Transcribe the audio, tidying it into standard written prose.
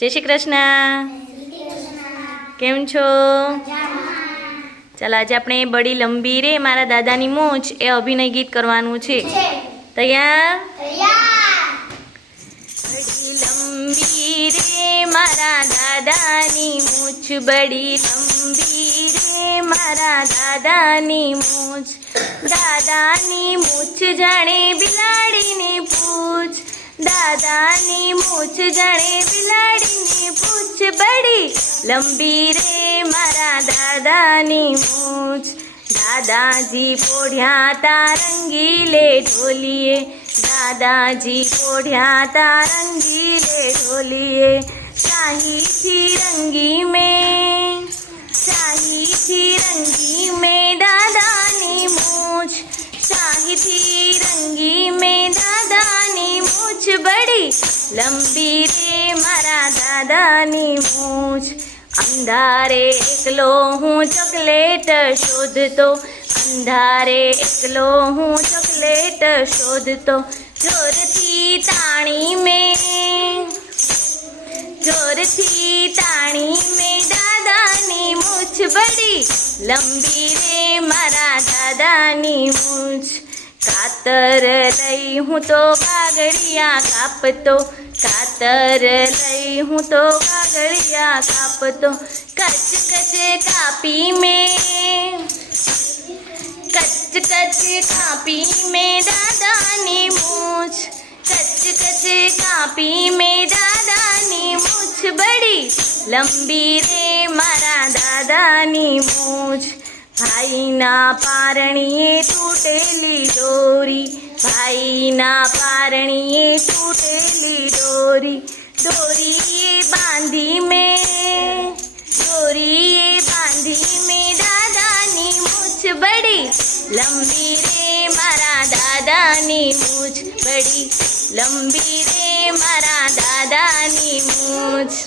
જય શ્રી કૃષ્ણ. કેમ છો? ચાલો આજે આપણે બડી લંબી રે મારા દાદાની મૂછ એ અભિનય ગીત કરવાનું છે. તૈયાર? બડી લંબી રે મારા દાદાની મૂછ, બડી લંબી રે મારા દાદાની મૂછ. દાદાની મૂછ જાણે બિલાડીની પૂછ, દાદાની મૂછ જાણે બિલાડીની પૂછ. બડી લંબી રે મારા દાદાની મૂછ. દાદાજી પોઢ્યા તા રંગીલે ઢોલીએ, દાદાજી પોઢ્યા તા રંગીલે ઢોલીએ. શાહીથી રંગી મેં, શાહીથી રંગી મેં દાદાની મૂછ, શાહીથી રંગી મેં દાદાની મૂછ. બડી લંબી રે મારા દાદાની મૂછ. અંધારે એકલો હું ચોકલેટ શોધતો, અંધારે એકલો હું ચોકલેટ શોધતો. જોરથી તાણી મેં, જોરથી તાણી મેં દાદાની મૂછ. બડી લંબી રે મારા દાદાની મૂછ. કાતર લઈ હું તો કાગળિયા કાપતો, કાતર લઈ હું તો કાગળિયા કાપતો. કચ કચ કાપી મેં, કચ કચ કાપી મેં દાદાની મૂછ, કચ કચ કાપી મેં દાદાની મૂછ. બડી લંબી રે મારા દાદાની મૂછ. ભાઈના પારણીએ તૂટેલી દોરી, ભાઈના પારણીએ તૂટેલી દોરી. દોરીએ બાંધી મેં, દોરીએ બાંધી મેં દાદાની મૂછ. બડી લંબી રે મારા દાદાની મૂછ, બડી લંબી રે મારા દાદાની મૂછ.